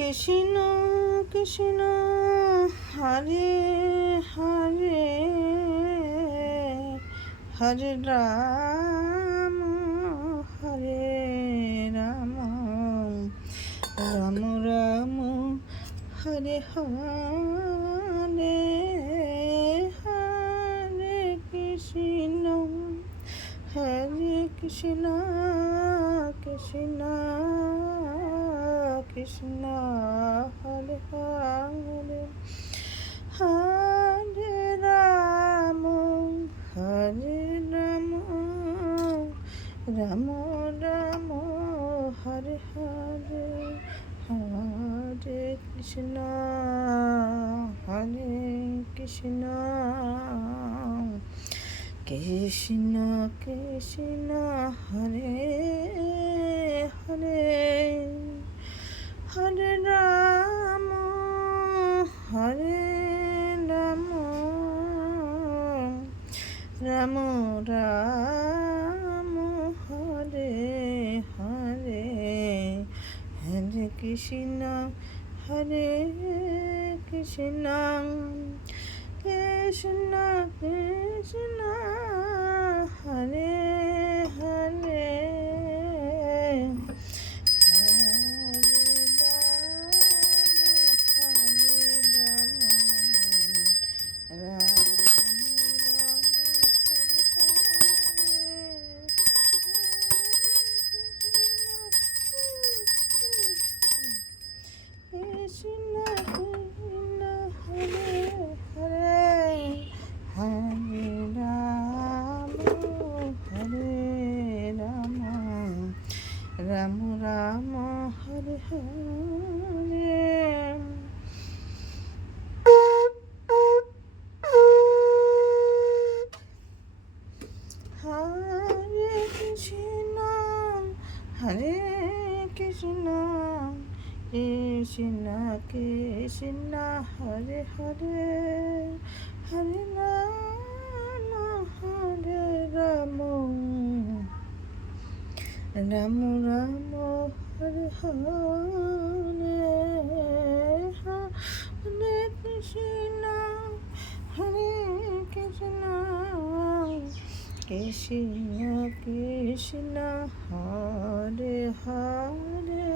Krishna Krishna Hare Hare Hare Ram Hare Ram Ram Ram Hare Hare Hare Krishna Krishna Krishna Hare Hare Hare Ram Ram Ram Hare Hare Hare Krishna Krishna Krishna Hare Hare Hare Ram Ram Ram Hare Hare Hare Krishna Krishna Krishna Krishna Hare Hare Krishna Krishna Hare Hare Hare Ram Ram Ram Hare Hare Hare Krishna Krishna Krishna Hare Hare Hare Ram Ram Ram Hare Hare Hare Krishna Krishna Krishna Hare Hare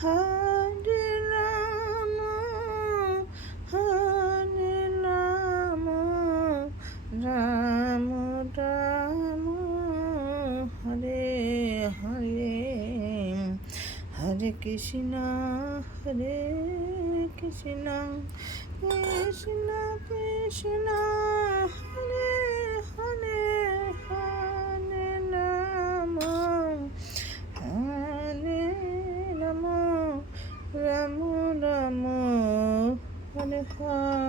Hare Ram Ram Ram Hare Hare Hare Krishna Krishna Krishna Hare Hare Hare Ram Ram Ram Hare Hare